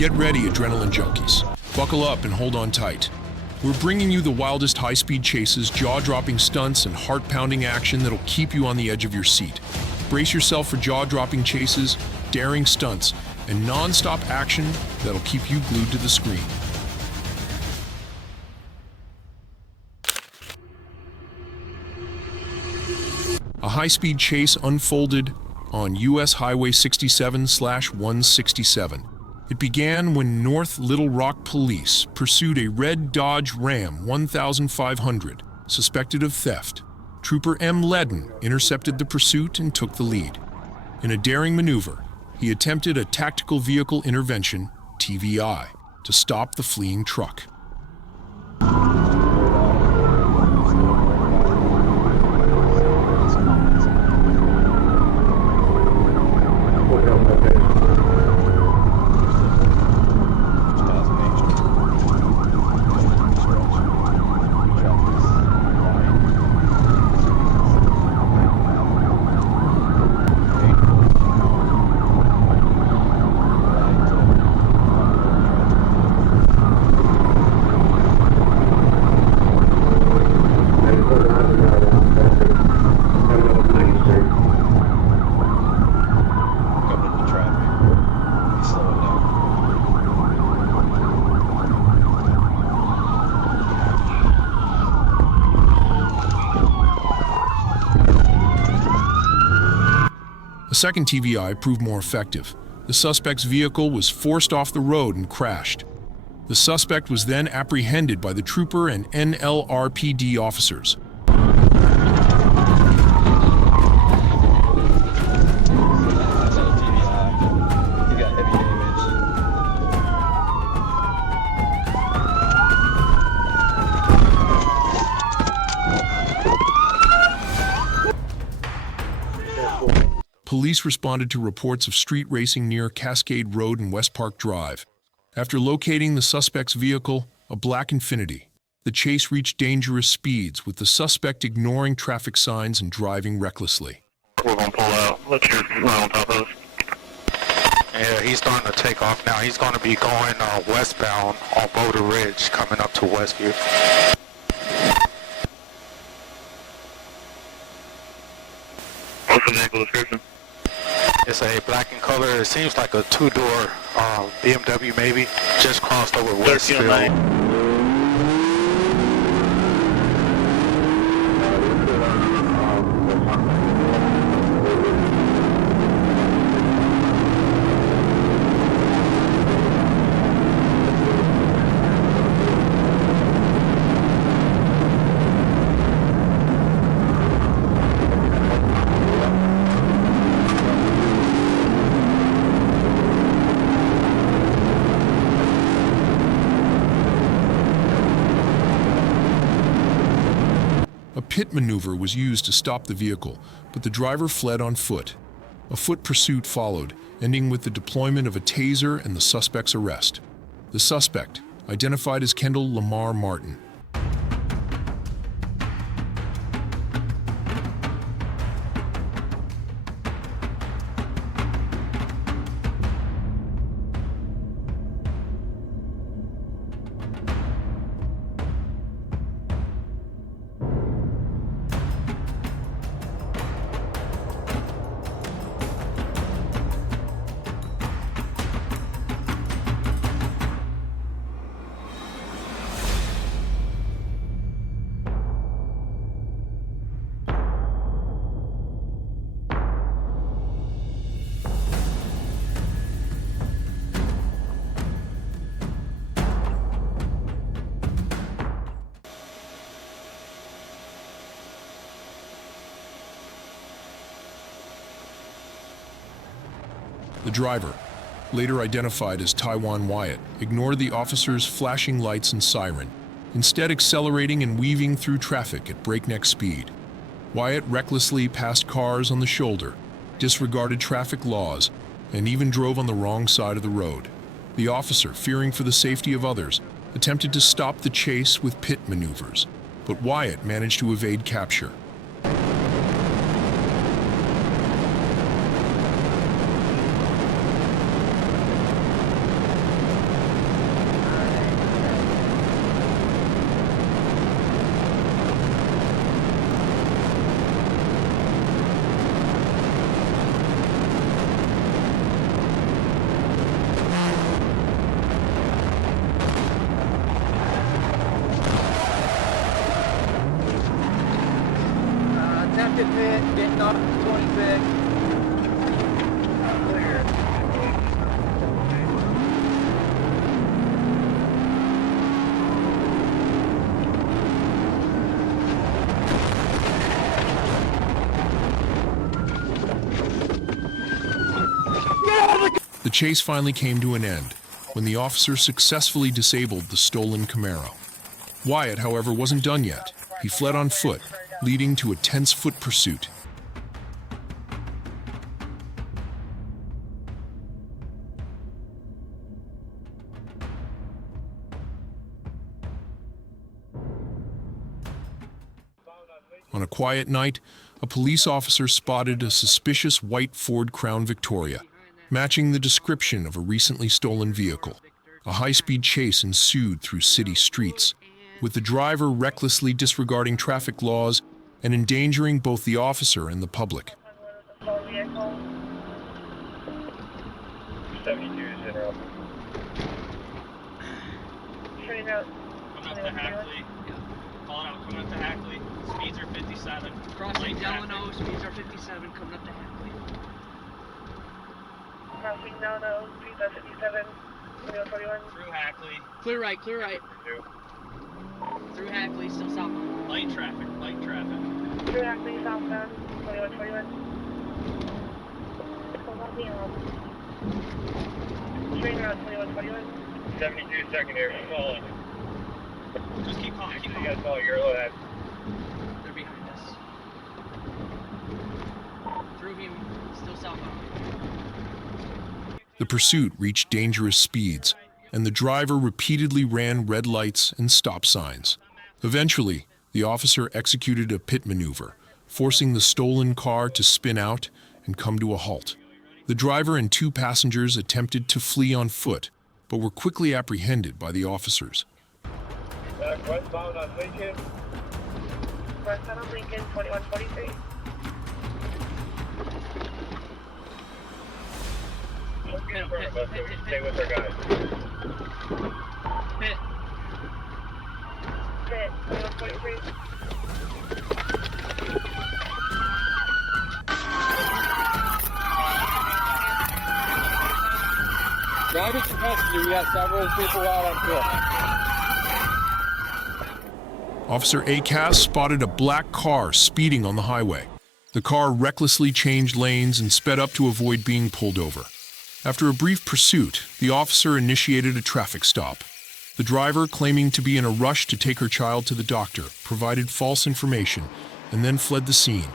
Get ready, adrenaline junkies. Buckle up and hold on tight. We're bringing you the wildest high-speed chases, jaw-dropping stunts, and heart-pounding action that'll keep you on the edge of your seat. Brace yourself for jaw-dropping chases, daring stunts, and non-stop action that'll keep you glued to the screen. A high-speed chase unfolded on U.S. Highway 67/167. It began when North Little Rock police pursued a red Dodge Ram 1500, suspected of theft. Trooper M. Ledden intercepted the pursuit and took the lead. In a daring maneuver, he attempted a tactical vehicle intervention, TVI, to stop the fleeing truck. A second TVI proved more effective. The suspect's vehicle was forced off the road and crashed. The suspect was then apprehended by the trooper and NLRPD officers. Police responded to reports of street racing near Cascade Road and West Park Drive. After locating the suspect's vehicle, a black Infiniti, the chase reached dangerous speeds, with the suspect ignoring traffic signs and driving recklessly. We're going to pull out. Let's hear right on top of us. Yeah, he's starting to take off now. He's going to be going westbound on Boulder Ridge, coming up to Westview. What's the vehicle description? It's a black in color. It seems like a two-door BMW maybe. Just crossed over Westview. A pit maneuver was used to stop the vehicle, but the driver fled on foot. A foot pursuit followed, ending with the deployment of a taser and the suspect's arrest. The suspect, identified as Kendall Lamar Martin. The driver, later identified as Taiwan Wyatt, ignored the officer's flashing lights and siren, instead accelerating and weaving through traffic at breakneck speed. Wyatt recklessly passed cars on the shoulder, disregarded traffic laws, and even drove on the wrong side of the road. The officer, fearing for the safety of others, attempted to stop the chase with pit maneuvers, but Wyatt managed to evade capture. pit, getting off the 20 pit. Clear. The chase finally came to an end when the officer successfully disabled the stolen Camaro. Wyatt, however, wasn't done yet. He fled on foot, leading to a tense foot pursuit. On a quiet night, a police officer spotted a suspicious white Ford Crown Victoria, matching the description of a recently stolen vehicle. A high-speed chase ensued through city streets, with the driver recklessly disregarding traffic laws and endangering both the officer and the public. 72 is in route. Coming up to Hackley. Calling out, coming up to Hackley. Speeds are 57. Crossing Delano, speeds are 57, coming up to Hackley. Crossing Delano, speeds are 57. 21. Through Hackley. Clear right. Through Hackley, still southbound. Light traffic. Through Hackley, southbound. 21. Hold on the Train route 21. 72 secondary, following. Just keep calling. You guys follow your low ahead. They're behind us. Through him, still southbound. The pursuit reached dangerous speeds, and the driver repeatedly ran red lights and stop signs. Eventually, the officer executed a pit maneuver, forcing the stolen car to spin out and come to a halt. The driver and two passengers attempted to flee on foot, but were quickly apprehended by the officers. Westbound on Lincoln. Westbound on Lincoln, 2143. Get in front of us so we can stay with our guys. Pit. 2143. Drivers and passengers, we got several people out on foot. Officer Acas spotted a black car speeding on the highway. The car recklessly changed lanes and sped up to avoid being pulled over. After a brief pursuit, the officer initiated a traffic stop. The driver, claiming to be in a rush to take her child to the doctor, provided false information and then fled the scene.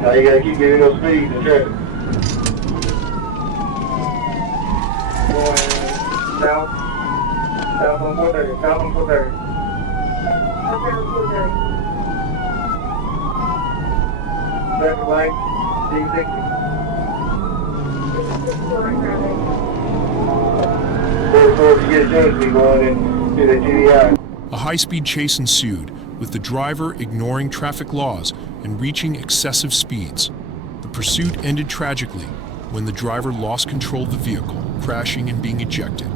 Now you gotta keep giving those speeds in traffic. Going south on 430, south on 430. Traffic light, D60. 44 if you get a chance to be going into the GDI. A high-speed chase ensued, with the driver ignoring traffic laws and reaching excessive speeds. The pursuit ended tragically when the driver lost control of the vehicle, crashing and being ejected.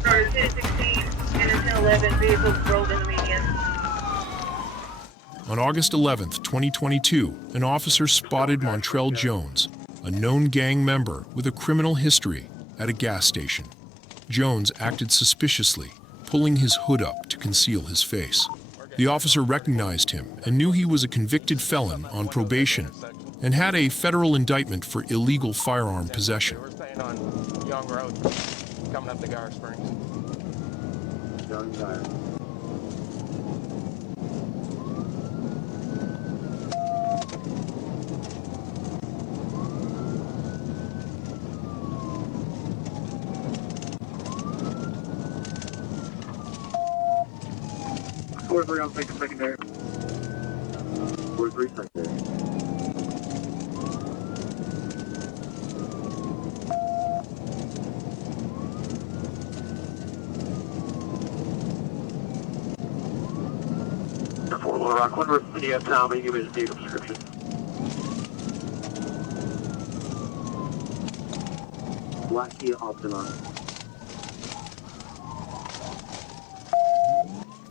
Started 10:16 and until 11 vehicles rolled in the median. On August 11th, 2022, an officer spotted Montrell Jones, a known gang member with a criminal history, at a gas station. Jones acted suspiciously, pulling his hood up to conceal his face. The officer recognized him and knew he was a convicted felon on probation and had a federal indictment for illegal firearm possession. We're staying on Young Road, coming up to Gar Springs. Young Tire. 43 on secondary. 43 secondary. Fort Little Rock, when we're in the town, give me the vehicle description. Black Kia Optima.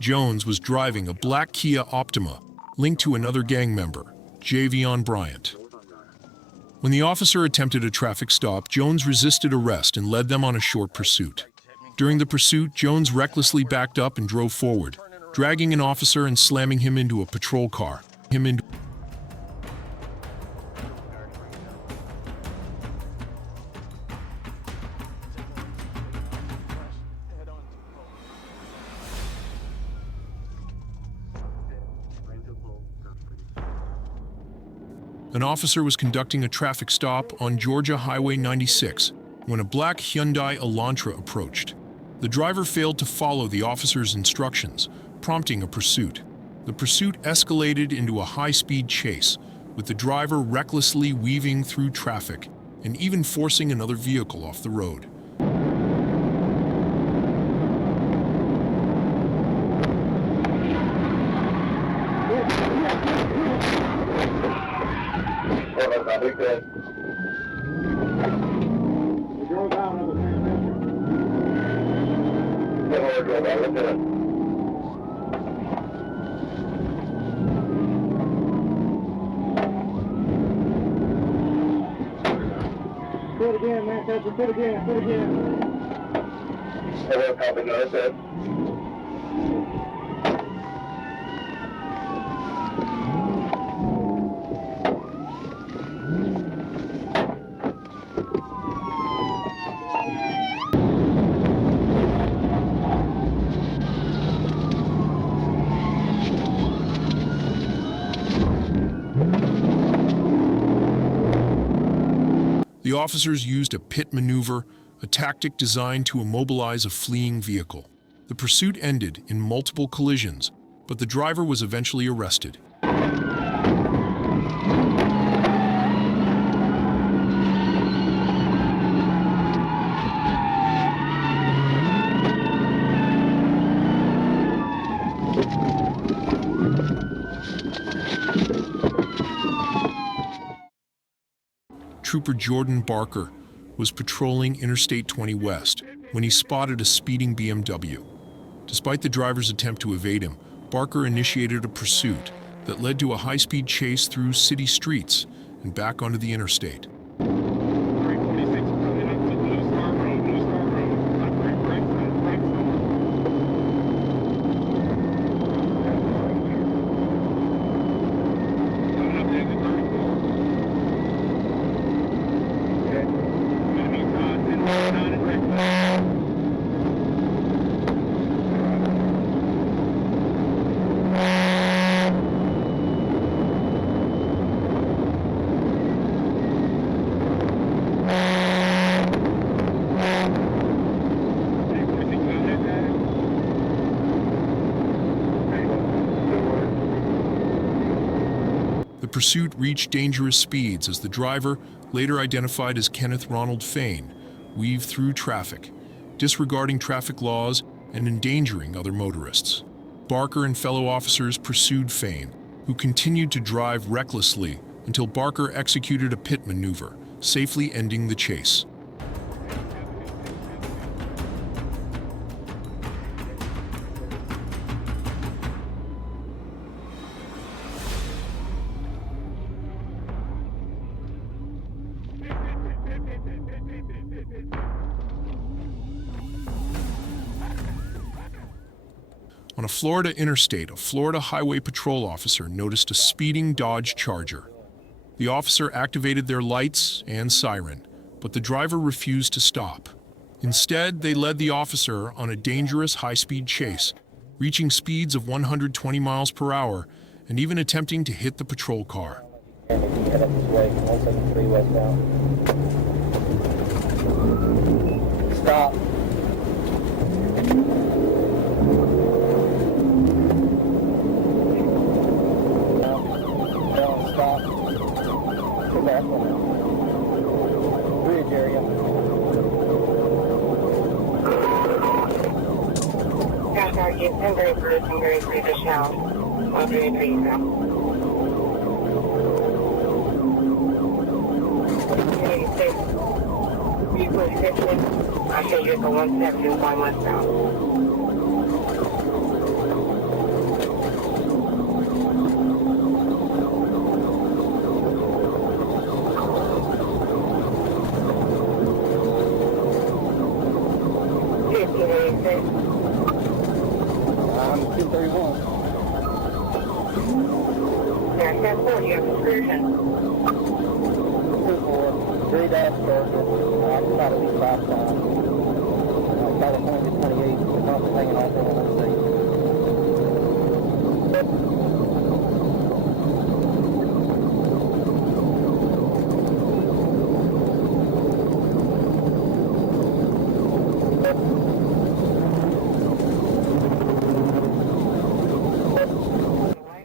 Jones was driving a black Kia Optima linked to another gang member, Javion Bryant. When the officer attempted a traffic stop, Jones resisted arrest and led them on a short pursuit. During the pursuit, Jones recklessly backed up and drove forward, dragging an officer and slamming him into a patrol car. An officer was conducting a traffic stop on Georgia Highway 96 when a black Hyundai Elantra approached. The driver failed to follow the officer's instructions, prompting a pursuit. The pursuit escalated into a high-speed chase, with the driver recklessly weaving through traffic and even forcing another vehicle off the road. Say it again, man. Say it again. Say it again. Hello, copy. No, that's it. The officers used a pit maneuver, a tactic designed to immobilize a fleeing vehicle. The pursuit ended in multiple collisions, but the driver was eventually arrested. Trooper Jordan Barker was patrolling Interstate 20 West when he spotted a speeding BMW. Despite the driver's attempt to evade him, Barker initiated a pursuit that led to a high-speed chase through city streets and back onto the interstate. The pursuit reached dangerous speeds as the driver, later identified as Kenneth Ronald Fain, weaved through traffic, disregarding traffic laws and endangering other motorists. Barker and fellow officers pursued Fain, who continued to drive recklessly until Barker executed a pit maneuver, safely ending the chase. On a Florida interstate, a Florida Highway Patrol officer noticed a speeding Dodge Charger. The officer activated their lights and siren, but the driver refused to stop. Instead, they led the officer on a dangerous high-speed chase, reaching speeds of 120 miles per hour and even attempting to hit the patrol car. Head up this way, 173 westbound. Stop. you. 1033 to Shell. 133 now. 86. 3.50. I'll show you at the 171 westbound. I'm 231. Yeah, 10-4, you have excursion. 2-4. 3 dash charges. I try to be 5 times. California 28. The bump is hanging off on 106.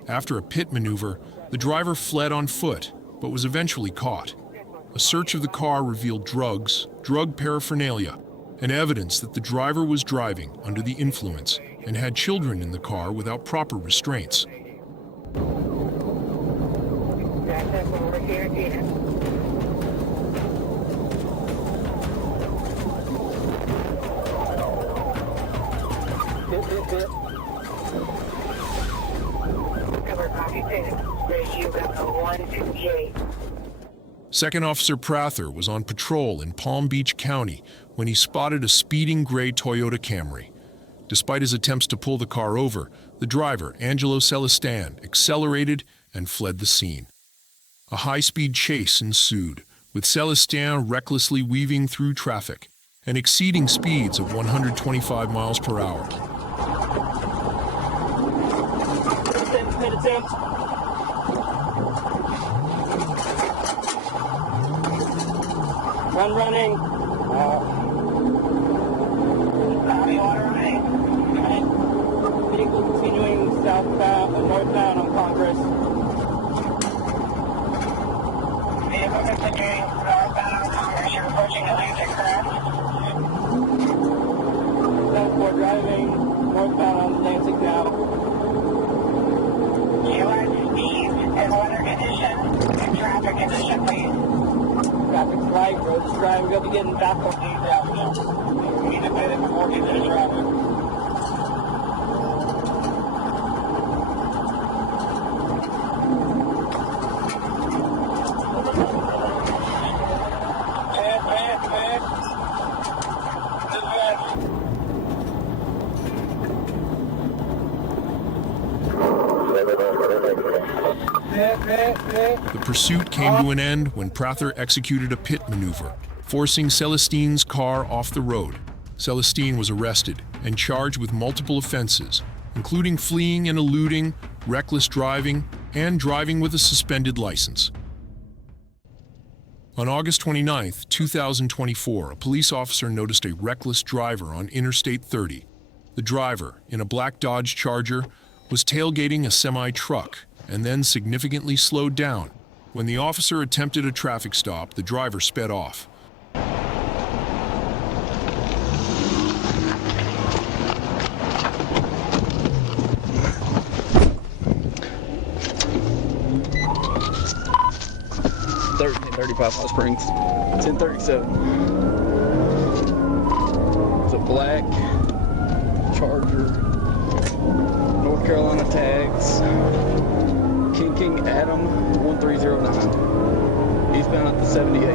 After a pit maneuver, the driver fled on foot, but was eventually caught. A search of the car revealed drugs, drug paraphernalia, and evidence that the driver was driving under the influence and had children in the car without proper restraints. That's it, over here, Tina. Hit. Cover copy, Tina. Ratio got a 158. Second Officer Prather was on patrol in Palm Beach County when he spotted a speeding gray Toyota Camry. Despite his attempts to pull the car over, the driver, Angelo Celestin, accelerated and fled the scene. A high-speed chase ensued, with Celestin recklessly weaving through traffic and exceeding speeds of 125 miles per hour. Pit attempt. Running. Copy, water running. Vehicle continuing southbound, northbound on Congress. Vehicle continuing northbound on Congress. You're approaching Atlantic, correct? 10-4 driving, northbound on Atlantic now. U.S. speed and weather condition and traffic condition, please. Traffic's right, road is dry, we're going to be getting back on detail. We need to pay them before we get to the traffic. The pursuit came to an end when Prather executed a pit maneuver, forcing Celestin's car off the road. Celestin was arrested and charged with multiple offenses, including fleeing and eluding, reckless driving, and driving with a suspended license. On August 29, 2024, a police officer noticed a reckless driver on Interstate 30. The driver, in a black Dodge Charger, was tailgating a semi-truck and then significantly slowed down. When the officer attempted a traffic stop, the driver sped off. Hot Springs. 1037. It's a black Charger. North Carolina tags. King Adam 1309. Eastbound at the 78.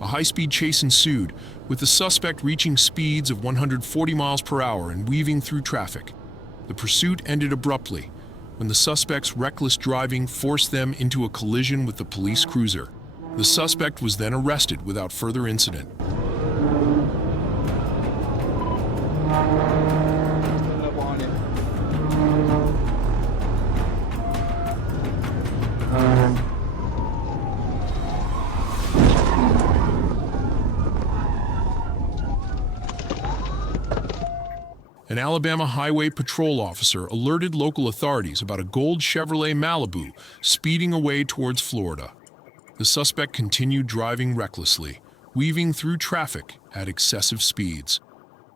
A high-speed chase ensued, with the suspect reaching speeds of 140 miles per hour and weaving through traffic. The pursuit ended abruptly when the suspect's reckless driving forced them into a collision with the police cruiser. The suspect was then arrested without further incident. an Alabama Highway Patrol officer alerted local authorities about a gold Chevrolet Malibu speeding away towards Florida. The suspect continued driving recklessly, weaving through traffic at excessive speeds.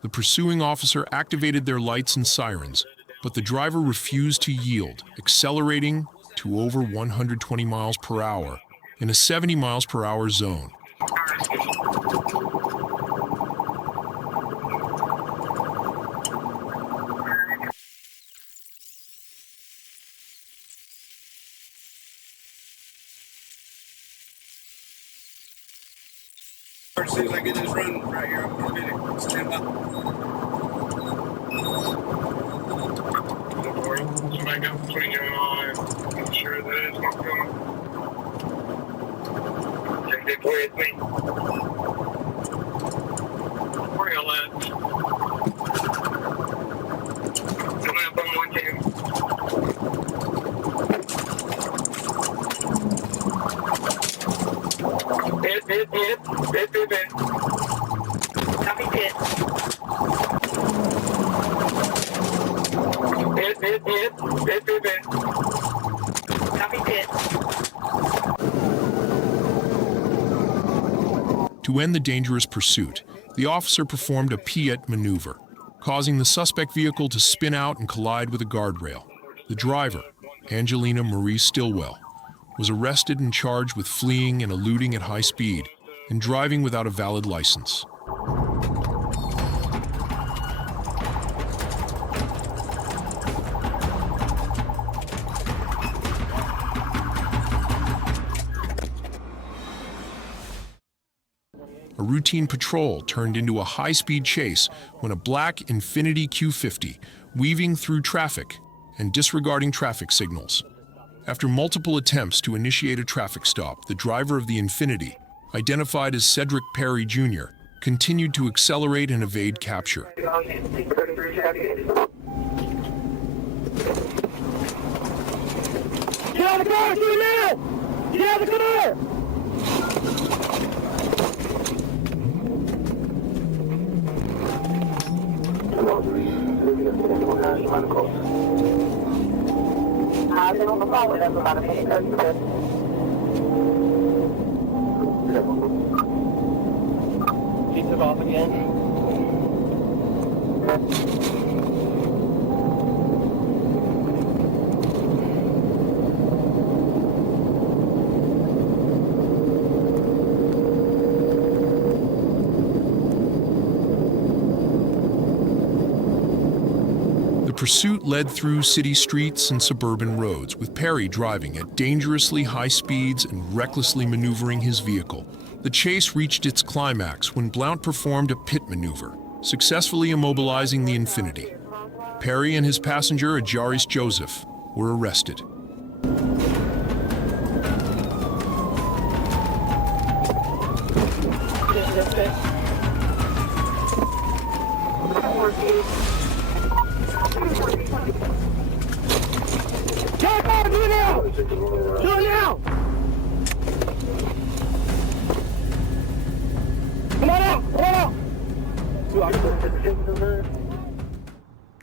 The pursuing officer activated their lights and sirens, but the driver refused to yield, accelerating to over 120 miles per hour in a 70 miles per hour zone. As soon as I get this run right here, I'm going to stand by. Somebody got between you and I. I'm sure that it's not coming. Just get with me. Where y'all at? Come up on 1-2. Bit. Copy pit. Bit. Copy pit. To end the dangerous pursuit, the officer performed a Piet maneuver, causing the suspect vehicle to spin out and collide with a guardrail. The driver, Angelina Marie Stillwell, was arrested and charged with fleeing and eluding at high speed and driving without a valid license. A routine patrol turned into a high-speed chase when a black Infiniti Q50, weaving through traffic and disregarding traffic signals. After multiple attempts to initiate a traffic stop, the driver of the Infiniti, identified as Cedric Perry Jr., continued to accelerate and evade capture. Get out of the car! Do it now! Get out of the car! I've been on the phone with them for about a minute. She took off again. The pursuit led through city streets and suburban roads, with Perry driving at dangerously high speeds and recklessly maneuvering his vehicle. The chase reached its climax when Blount performed a pit maneuver, successfully immobilizing the Infiniti. Perry and his passenger, Ajaris Joseph, were arrested. Do it now! Do it now! Come on out! Come on out!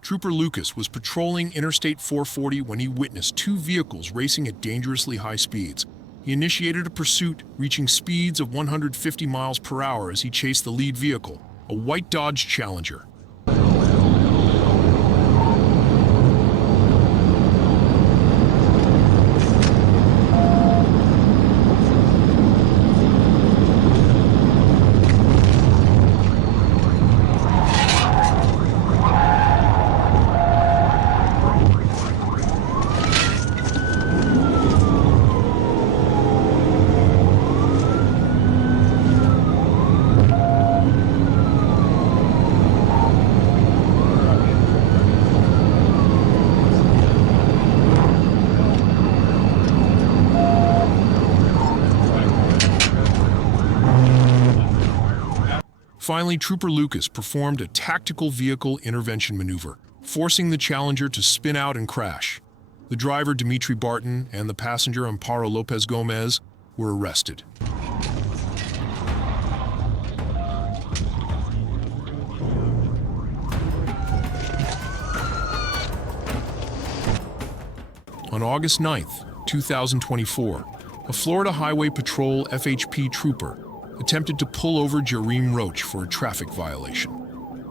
Trooper Lucas was patrolling Interstate 440 when he witnessed two vehicles racing at dangerously high speeds. He initiated a pursuit, reaching speeds of 150 miles per hour as he chased the lead vehicle, a white Dodge Challenger. Finally, Trooper Lucas performed a tactical vehicle intervention maneuver, forcing the Challenger to spin out and crash. The driver, Dimitri Barton, and the passenger, Amparo Lopez Gomez, were arrested. On August 9th, 2024, a Florida Highway Patrol FHP trooper attempted to pull over Jareem Roach for a traffic violation.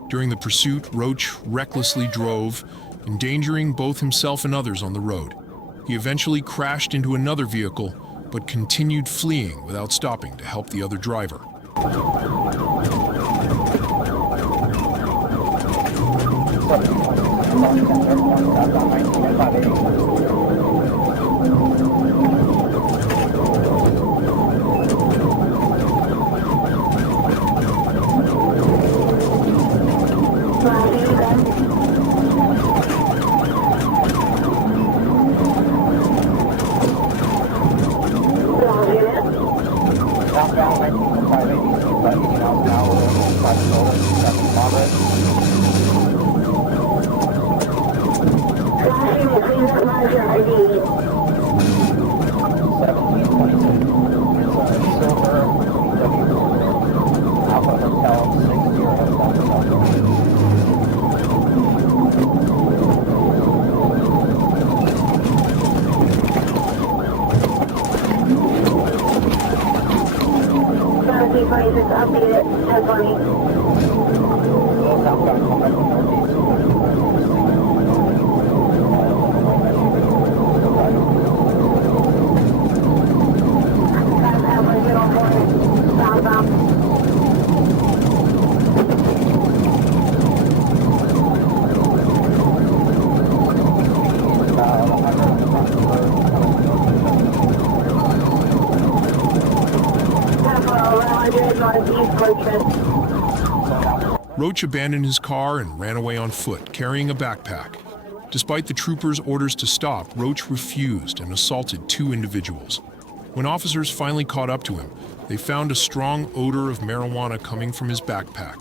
During the pursuit, Roach recklessly drove, endangering both himself and others on the road. He eventually crashed into another vehicle, but continued fleeing without stopping to help the other driver. Roach abandoned his car and ran away on foot, carrying a backpack. Despite the troopers' orders to stop, Roach refused and assaulted 2 individuals. When officers finally caught up to him, they found a strong odor of marijuana coming from his backpack.